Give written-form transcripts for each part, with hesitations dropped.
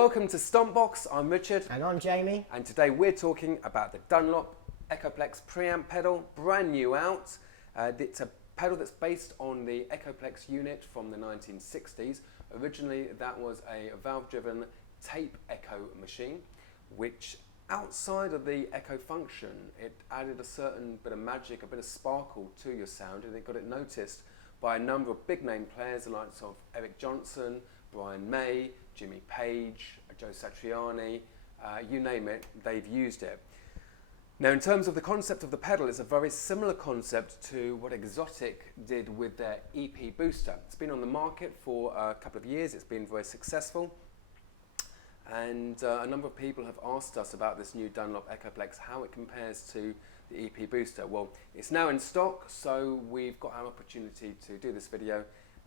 welcome to Stompbox. I'm Richard. And I'm Jamie. And today we're talking about the Dunlop Echoplex Preamp pedal, brand new out. It's a pedal that's based on the Echoplex unit from the 1960s. Originally that was a valve-driven tape echo machine, which outside of the echo function, it added a certain bit of magic, a bit of sparkle to your sound, and it got it noticed by a number of big name players, the likes of Eric Johnson, Brian May, Jimmy Page, Joe Satriani, you name it, they've used it. Now in terms of the concept of the pedal, it's a very similar concept to what Xotic did with their EP Booster. It's been on the market for a couple of years, it's been very successful, and a number of people have asked us about this new Dunlop Echoplex, how it compares to the EP Booster. Well, it's now in stock, so we've got our opportunity to do this video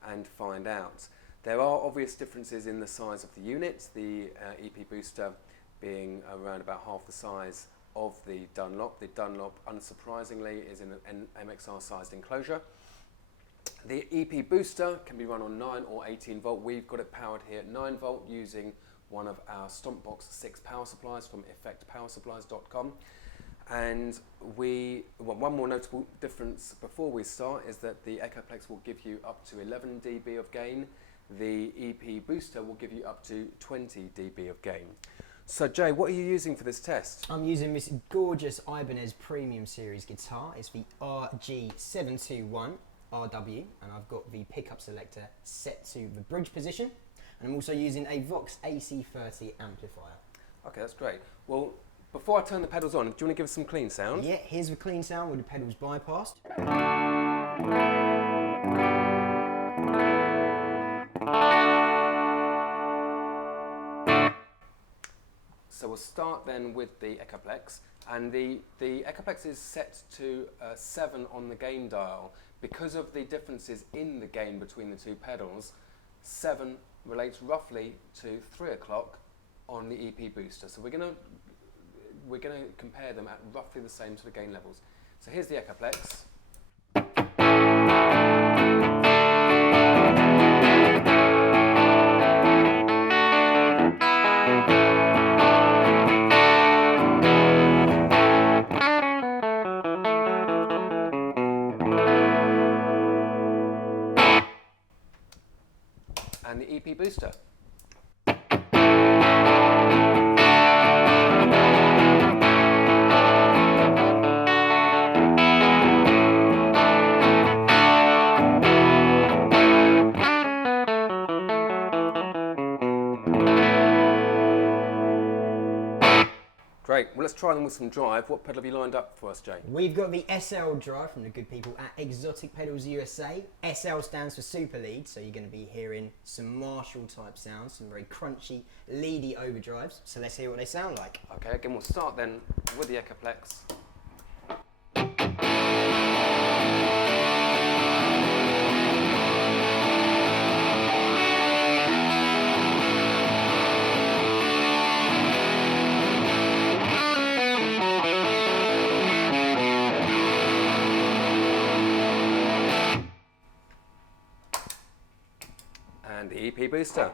and find out. There are obvious differences in the size of the unit, the EP Booster being around about half the size of the Dunlop. The Dunlop, unsurprisingly, is in an MXR sized enclosure. The EP Booster can be run on 9 or 18 volt. We've got it powered here at 9 volt using one of our Stompbox 6 power supplies from effectpowersupplies.com. And one more notable difference before we start is that the Echoplex will give you up to 11 dB of gain. The EP Booster will give you up to 20 dB of gain. So Jay, what are you using for this test? I'm using this gorgeous Ibanez Premium Series guitar. It's the RG721RW, and I've got the pickup selector set to the bridge position. And I'm also using a Vox AC30 amplifier. Okay, that's great. Well, before I turn the pedals on, do you want to give us some clean sound? Yeah, here's the clean sound with the pedals bypassed. So we'll start then with the Echoplex, and the Echoplex is set to 7 on the gain dial. Because of the differences in the gain between the two pedals, 7 relates roughly to 3 o'clock on the EP Booster. So we're going to compare them at roughly the same sort of gain levels. So here's the Echoplex. And the EP Booster. Great, well let's try them with some drive. What pedal have you lined up for us, Jay? We've got the SL Drive from the good people at Xotic Pedals USA. SL stands for Super Lead, so you're going to be hearing some Marshall type sounds, some very crunchy, leady overdrives. So let's hear what they sound like. Okay, again we'll start then with the Echoplex. And the EP Booster.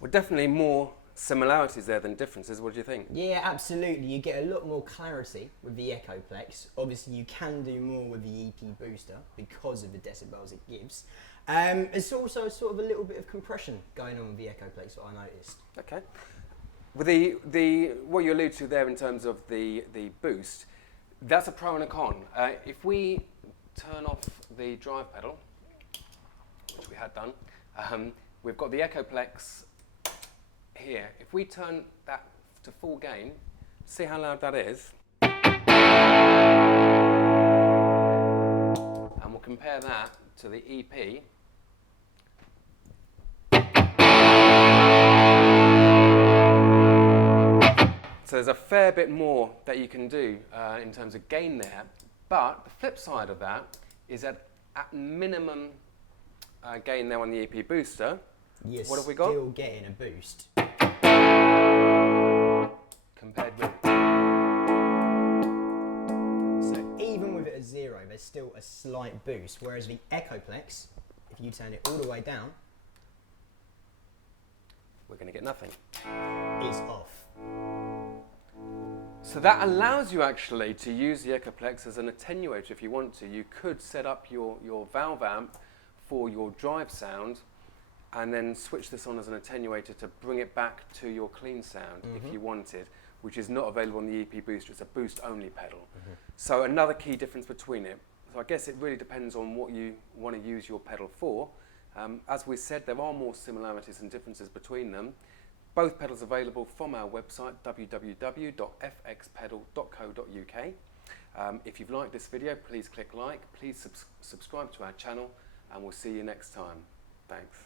Well, definitely more similarities there than differences. What do you think? Yeah, absolutely. You get a lot more clarity with the Echoplex. Obviously, you can do more with the EP Booster because of the decibels it gives. There's also sort of a little bit of compression going on with the Echoplex, what I noticed. Okay. With the what you allude to there in terms of the boost, that's a pro and a con. If we turn off the drive pedal, which we had done, we've got the Echoplex here. If we turn that to full gain, see how loud that is. And we'll compare that to the EP. So there's a fair bit more that you can do in terms of gain there, but the flip side of that is that at minimum gain now on the EP Booster. Yes, What have we got? Still getting a boost. Compared with... So even with it at 0, there's still a slight boost, whereas the Echoplex, if you turn it all the way down, we're going to get nothing. It's off. So that allows you actually to use the Echoplex as an attenuator if you want to. You could set up your valve amp for your drive sound and then switch this on as an attenuator to bring it back to your clean sound if you wanted, which is not available on the EP Booster. It's a boost only pedal. So another key difference between it. So I guess it really depends on what you want to use your pedal for. As we said, there are more similarities and differences between them. Both pedals available from our website, www.fxpedal.co.uk. If you've liked this video, please click like, please subscribe to our channel, and we'll see you next time. Thanks.